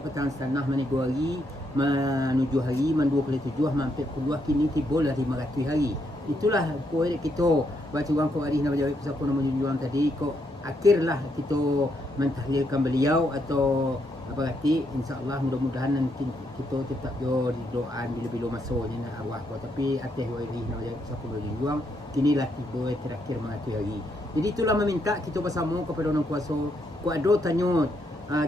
petang tanah mana 2 hari menuju hari man 27 mampir keluar kini tibalah 500 hari. Itulah poin kita baca orang kau hari nak jawab pasal nama juang tadi kau akhirlah kita mentahlilkan beliau atau apa kata insya-Allah mudah-mudahan nanti kita tetap jo di doaan bila-bila masanya nak arwah kau tapi atas hari nak jawab pasal nama juang kini lah tiba terakhir 100 hari. Jadi itulah meminta kita bersama kepada orang kuasa kau ada tanya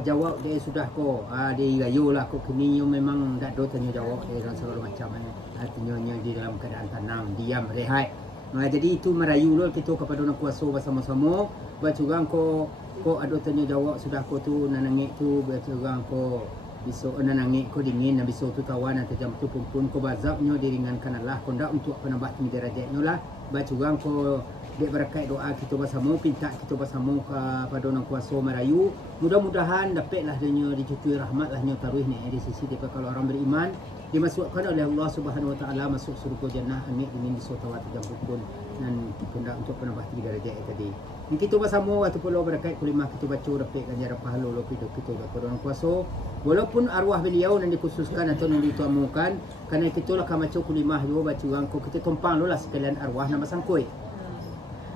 jawab dia sudah ko dia gayo lah ko kini memang tak ada tanya jawab dia dalam segala macam artinya di dalam keadaan tenang diam rehat. Jadi itu merayu lah kita kepada orang kuasa bersama-sama baca orang ko ada tanya jawab sudah ko tu nanangik tu baca orang ko besok nanangik ko dingin besok tu tawan atau jam tu pun ko bazabnya diringankan Allah ko ndak untuk penambah tinggi derajatnya lah baca orang ko dek berkat doa kita bersama pinta kita bersama kepada orang kuasa merayu mudah-mudahan dapatlah dunia dicucui rahmatlahnya taruh ni di sisi dia kalau orang beriman dimasukkan oleh Allah Subhanahu Wa Taala masuk surga jannah amin dimin di sota waktu jam pun dan kita untuk penambah tinggi darjat tadi ni kita bersama waktu perlu berkat kulimah kita baca dapat ganjaran pahala lo kita kepada orang kuasa walaupun arwah beliau yang dikhususkan atau yang dituamukan kerana kita lah akan baca kulimah juga baca orang kita tumpang lah sekalian arwah nama sangkoi.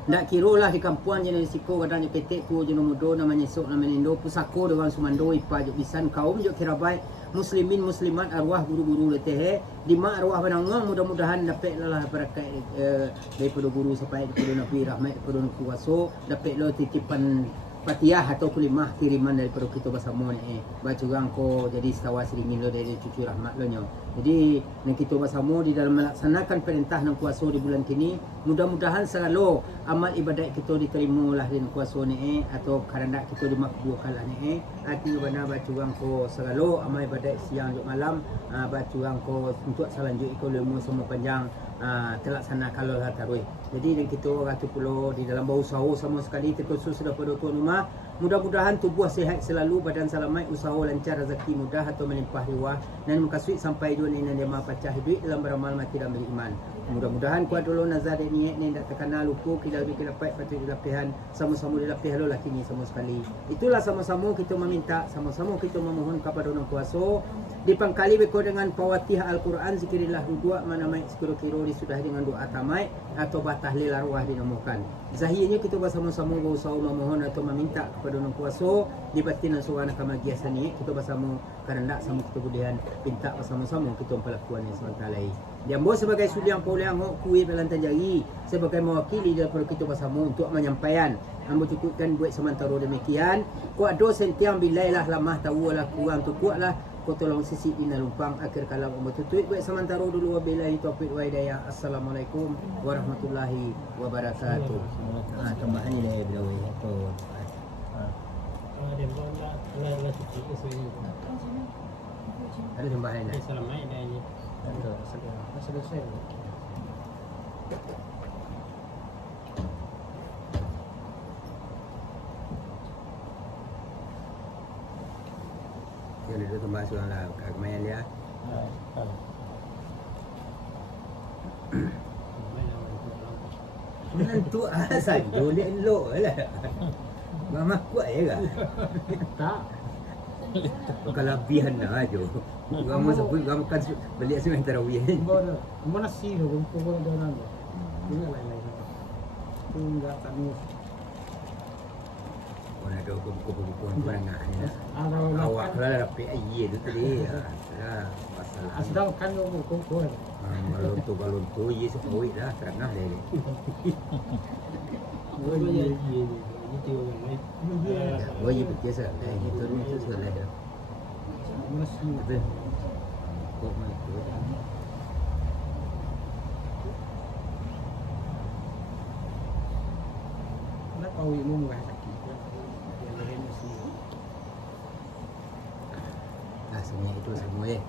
Nak kira lah di kampuan jenis risiko kadang petek tu jenis muda namanya esok namanya Indo pusako dengan sumando ipa juk bisan kaum juk kira baik muslimin muslimat arwah guru-guru leteh di mak arwah banang mudah-mudahan dapat lah berkat daripada guru sampai daripada Nabi rahmat daripada kuasa dapat lo titipan Fatihah atau kulimah kiriman daripada kita bersama ni baca orang ko jadi setawa seringin lo dari cucu rahmat lo nyo. Jadi yang kita bersama di dalam melaksanakan perintah dan kuasa di bulan kini mudah-mudahan selalu amal ibadat kita diterima lah dengan kuasa ni atau kerana kita dimakbulkan lah ni arti benar baca orang ko selalu amal ibadat siang dan malam baca orang ko untuk selanjut ikut ilmu semua panjang terlaksana kalau lah taruh. Jadi yang kita ratu pulau di dalam berusaha sama sekali terkhusus daripada tuan rumah mudah-mudahan tubuh sihat selalu badan selamat usaha lancar rezeki mudah atau melimpah riwah dan mengkasut sampai dunia ini dia pacah hidup dalam beramal mati dan beriman. Mudah-mudahan kuat dulu nazar dan niat ni tak terkena lupa kita lebih dapat patut dilapihan sama-sama dilapihan lo laki ni sama sekali. Itulah sama-sama kita meminta sama-sama kita memohon kepada orang kuasa dipangkali beko dengan pawatih Al-Quran zikirillah dua mana mai sekira-kira disudah dengan doa tamai atau tahlil arwah dinamakan. Zahirnya kita bersama-sama berusaha memohon atau meminta kepada orang kuasa di batin dan suara kamagiasan ni kita bersama kerana sama kita budian pinta bersama-sama kita melakukan yang sementara ini. Jambo sebagai sudiang poliang kui pelantan jari sebagai mewakili daripada kita bersama untuk menyampaikan ambo cukupkan buat sementara demikian ko ada sentiang bilailah lamah tahu lah kurang tu kuatlah ko tolong sisi ina lumpang akhir kalam ambo tutup buat sementara dulu wabillahi taufik wa hidayah. Assalamualaikum warahmatullahi wabarakatuh. Tambahan ni dah bila we tu dia boleh cuci ke sini. ada tambahan dah Selamat dah ni. Selesai. dia ada tambah soalan lah kemayan dia menentu asal boleh elok lah mama kuat je kan Tak. kelebihan lah je kamu sebut kamu kan beli semua tarawih Mana sih lo kumpul dengan dia. Ini lain-lain. Tu enggak tak mus. orang ada kumpul-kumpul berangan ni Ada awak lah dapat air tu tadi pasal Asal kan lo kumpul. kalau tu ye sepoi dah terangah dia ni Oh ya dia itu yang lain. oh ye biasa itu salah dah Mana sih? betul kok mai tu Nak tahu ilmu muka sakit. Dia lain mesti. semua itu semua ya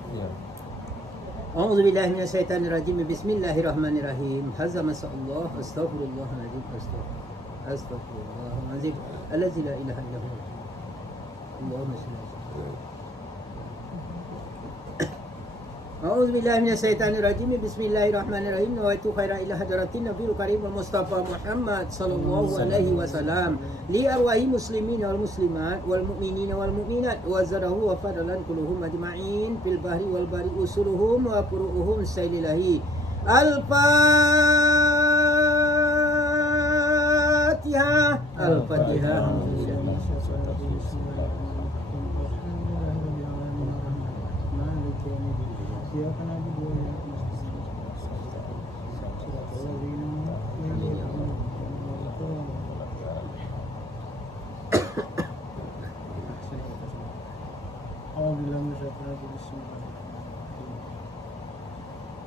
A'udzubillahi minasyaitonirrajim. Bismillahirrahmanirrahim. Hadza masallah astaghfirullahaladzim astaghfirullahaladzim allazi la ilaha illa huwa. Allahumma shalli أعوذ بالله من الشيطان الرجيم بسم الله الرحمن الرحيم نويت خير إلى حضرة النبي الكريم المصطفى محمد صلى الله عليه وسلم لأرواح المسلمين والمسلمات والمؤمنين والمؤمنات وزره وفضلا كلهم أجمعين في البحر والبر أصولهم وفروعهم سيل الله الفاتحة الفاتحة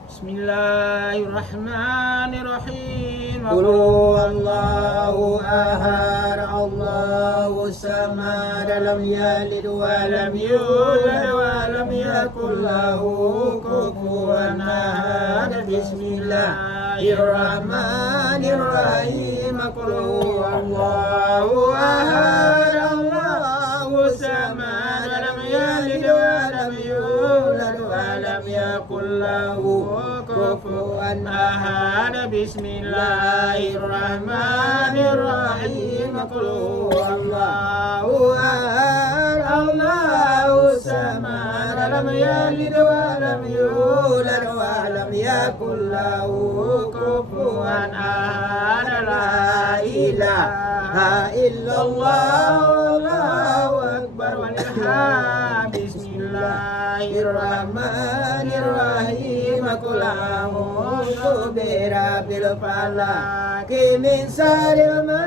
Bismillahirrahmanirrahim. قل هو الله أحد الله الصمد لم يلد ولم يولد ولم يكن له كفوا أحد بسم الله الرحمن الرحيم قل هو الله أحد الله الصمد لم يلد ولم يولد ولم يكن له كفوا أحد بسم الله الرحمن الرحيم قل هو الله أحد الله الصمد لم يلد ولم يولد ولم يكن له كفوا أحد لا إله إلا الله والله أكبر ولله بسم الله الرحمن الرحيم قل أعوذ برب الفلق من شر ما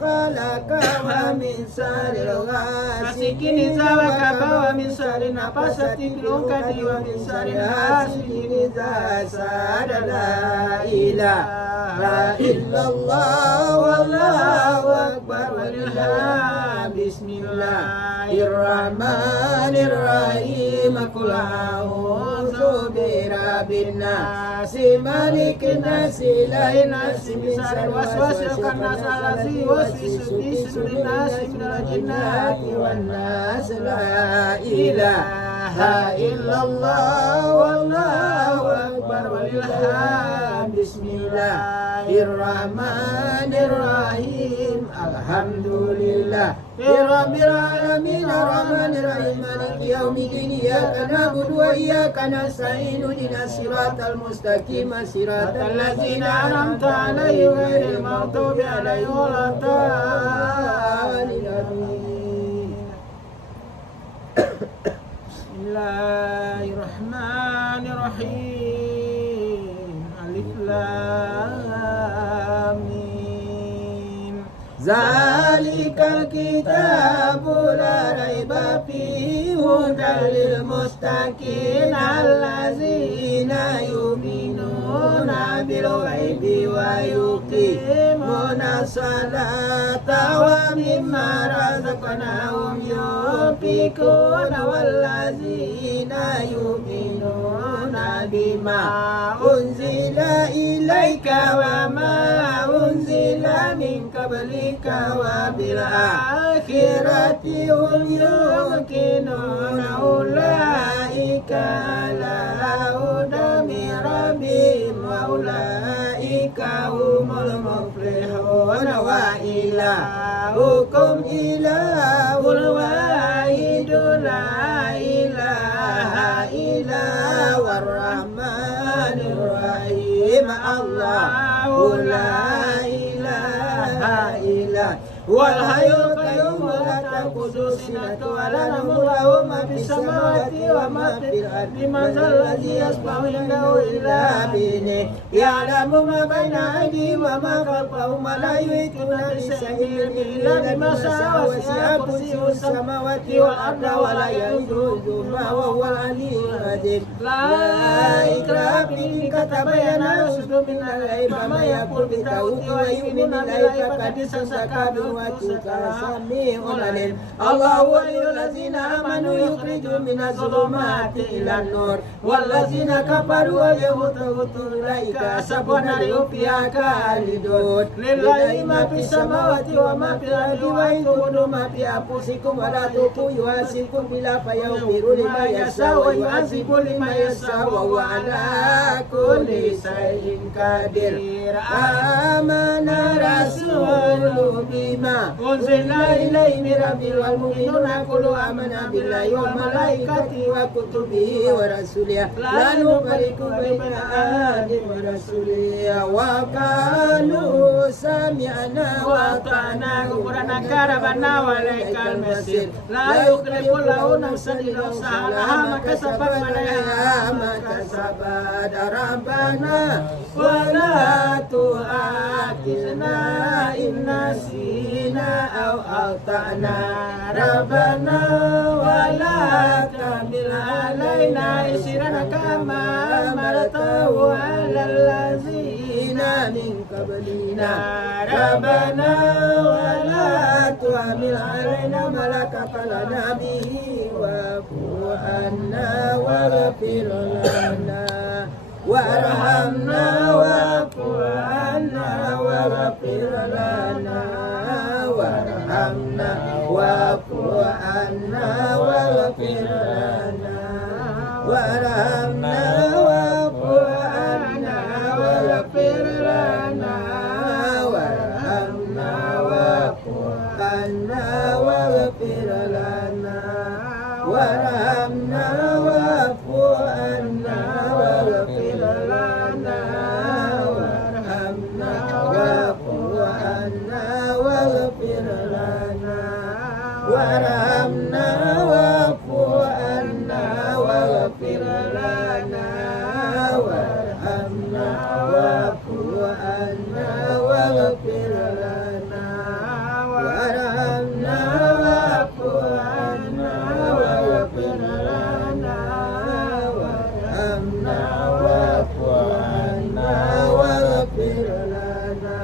خلق ومن شر غاسق إذا وقب ومن شر النفاثات في العقد ومن شر حاسد إذا حسد لا إله إلا الله والله أكبر ولله بسم الله الرحمن الرحيم قل أعوذ برب الناس ملك الناس إله الناس من شر الوسواس الخناس الذي يوسوس في صدور الناس من الجنة والناس لا إله إلا الله والله أكبر ولله بسم الله الرحمن الرحيم الحمد لله رب العالمين الرحمن الرحيم مالك يوم الدين إياك نعبد وإياك نستعين اهدنا الصراط المستقيم صراط الذين أنعمت عليهم غير المغضوب عليهم ولا الضالين آمين. بسم الله الرحمن الرحيم ألف لام ميم ذلك الكتاب لا ريب فيه هدى للمتقين الذين يؤمنون بالغيب ويقيمون الصلاة ومما رزقناهم ينفقون والذين يؤمنون بما أنزل إليك وما أنزل من قبلك وبالآخرة هم يوقنون أولئك على هدى من ربهم وأولئك هم المفلحون وإلهكم إله واحد لا إله إلا هو الرحمن الرحيم الله لا إله إلا هو الحي القيوم لا تأخذه سنة ولا نوم له ما في السماوات وما في الأرض من ذا الذي يشفع عنده إلا بإذنه يعلم ما بين أيديهم وما خلفهم ولا يحيطون بشيء إلا بما شاء وسع كرسيه السماوات والأرض ولا يئوده وهو العلي العظيم لا إكراه في الدين قد تبين الرشد من الغي فمن يكفر بالطاغوت ويؤمن بالله فقد استمسك بالعروة سميع عليم الله ولي الذين آمنوا يخرجهم من الظلمات إلى النور والذين كفروا واليهود أولئك أصحاب النار هم فيها خالدون لله ما في السماوات وما في الأرض وإن تبدوا ما في أنفسكم ولا تخفوه يحاسبكم بلا فيغفر لمن يشاء ويعذب kulli ma yasha wa huwa ala kulli shay'in qadir. Amana rasulu bima unzila ilaihi min rabbil mu'minuna kullu amana billahi wa malaikatihi wa kutubihi wa rasulihi la nufarriqu baina ahadin wa rasulihi wa qalu sami'na wa ata'na ghufranaka rabbana wa ilaikal masir. La yukallifu Allahu nafsan illa wus'aha ma kasabat wa 'alaiha ma kasabat. Rabbana wa la tu'akhidhna in nasina aw akhtana. Rabbana wa la tahmil 'alaina isran kama hamaltahu 'alal ladzina min qablina. Rabbana wa la tuhmil 'alaina ma la taqata lana bihi wa'fu 'anna waghfir lana warhamna wa'fu 'anna waghfir lana warhamna wa'fu 'anna waghfir lana warhamna wa'fu 'anna waghfir lana warhamna wa'fu 'anna waghfir lana warhamna wa'fu 'anna waghfir lana warhamna wa'fu 'anna waghfir lana warhamna wa'fu 'anna waghfir lana warhamna wa'fu 'anna waghfir lana warhamna wa'fu 'anna waghfir lana warhamna wa'fu 'anna waghfir lana warhamna wa'fu 'anna waghfir lana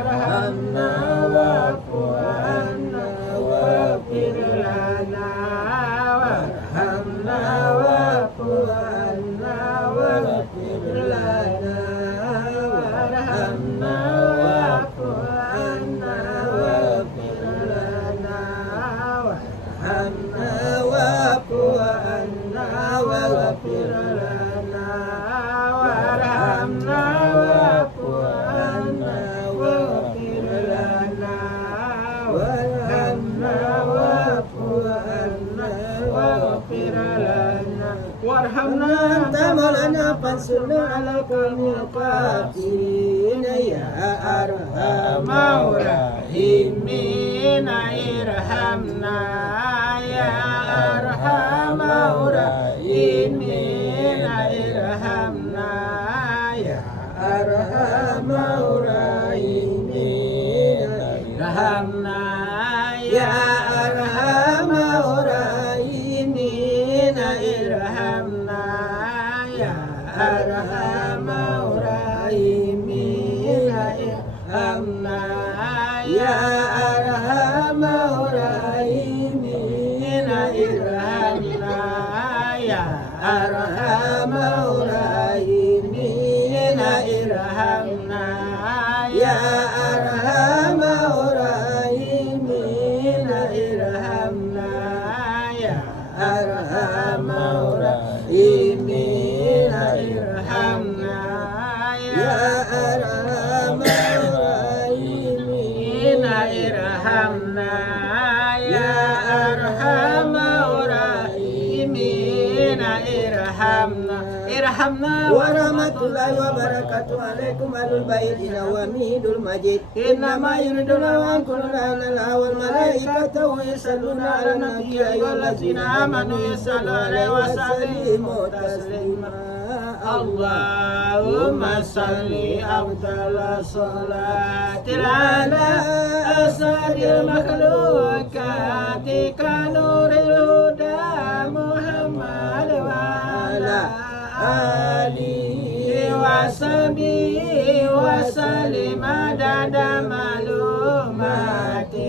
warhamna wa'fu 'anna waghfir lana warhamna wa'fu 'anna waghfir lana warhamna wa'fu 'anna waghfir lana warhamna wa'fu 'anna waghfir lana warhamna wa'fu 'anna waghfir lana warhamna wa'fu 'anna waghfir lana warhamna anta maulana fansurna 'alal qawmil kafirin ya arhamar rahimin irhamna ya arhamar rahimin irhamna ya arhamar rahimin irhamna ya arhamar rahimin irhamna ya arhamar rahimin irhamna ya arhamar rahimin irhamna ya arhamar rahimin irhamna ya arhamar rahimin irhamna ya arhamar rahimin irhamna ya arhamar rahimin irhamna ya arhamar rahimin irhamna irhamna warahmatullahi wabarakatuh alaikum alul bayyidina wa mihidul majid innama yuriduna wa kununa wal malaikatu yusalluna ala nabiyyi ayyuhallazina amanu yusallu alaihi wa sallimu taslima Allahumma salli afdala salatil ala asadil makhlukati kanuril huda Muhammad wa ala alihi wa sahbihi wa sallim adada malumati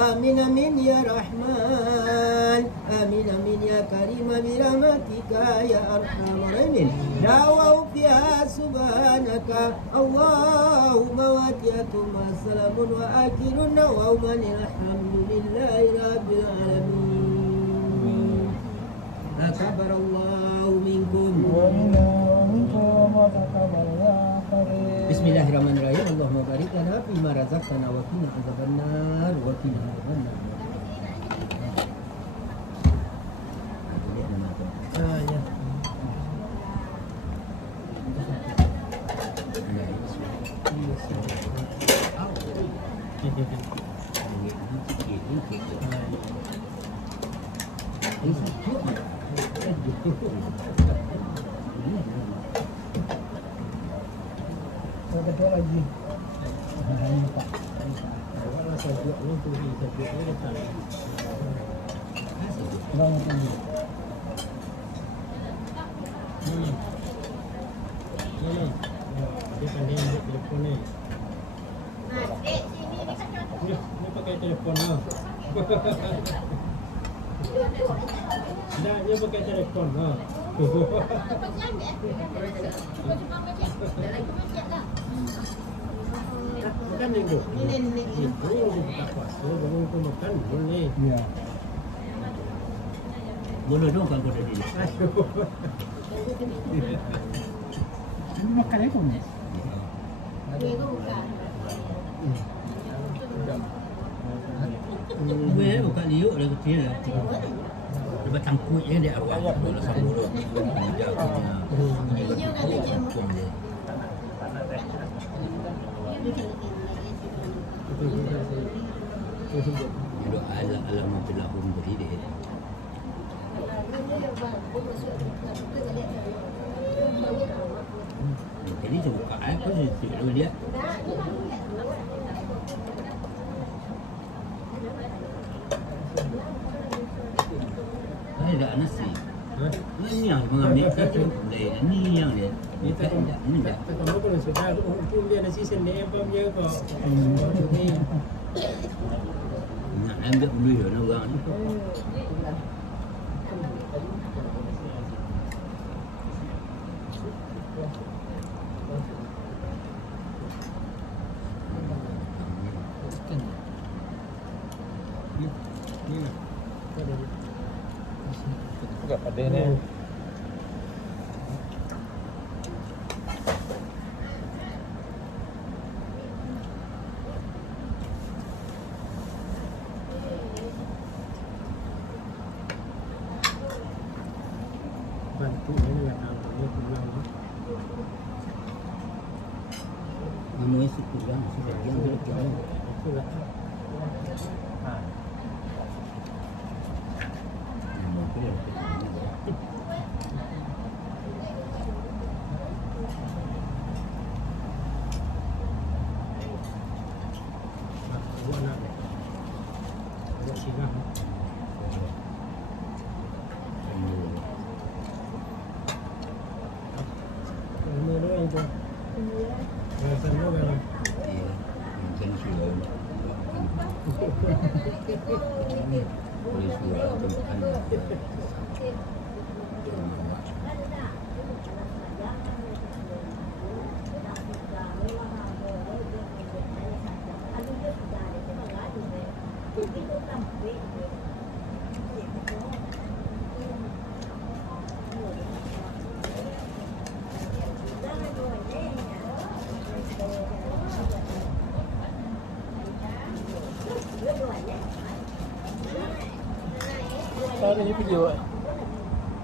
آمين آمين يا رحمن آمين آمين يا كريم برحمتك يا أرحم الراحمين دعوا فيها سبحانك اللهم واتيكم السلام وآخر دعوانا الحمد لله رب العالمين تقبل الله منكم بسم الله الرحمن الرحيم اللهم بارك لنا فيما رزقتنا وقنا عذاب النار وقنا عذاب النار Betul lagi. Kalau sejuk ni tu sejuk ni dekat. Bang tinggi. Dia pandai ambil telefon ni. Ni pakai telefon lah. Dia pakai telefon lah. Kan ni duk. Ini buka puasa, bangun pun makan boleh. Ya. Boleh dong kalau ada di. Ini makan itu ni. Gue bukan liuk dah kecil dah. Lepas tangkutnya dia awak bola sabur. Duduk alam berlahum tadi dia. Jadi tu buka apa sih dia? Ada nasi. Ini yang mengambil itu boleh. Ini yang dia. Ini tak ada. Ini tak. Kalau kalau sudah tu dia nasi sendiri apa dia kau. Ni. Nak ambil dulu orang ni. Enggak ada ni. Bantu ni lah ni pulang. Namanya suku yang sebagian berjalan. Itulah. Boleh suruh makan. Ada ni video.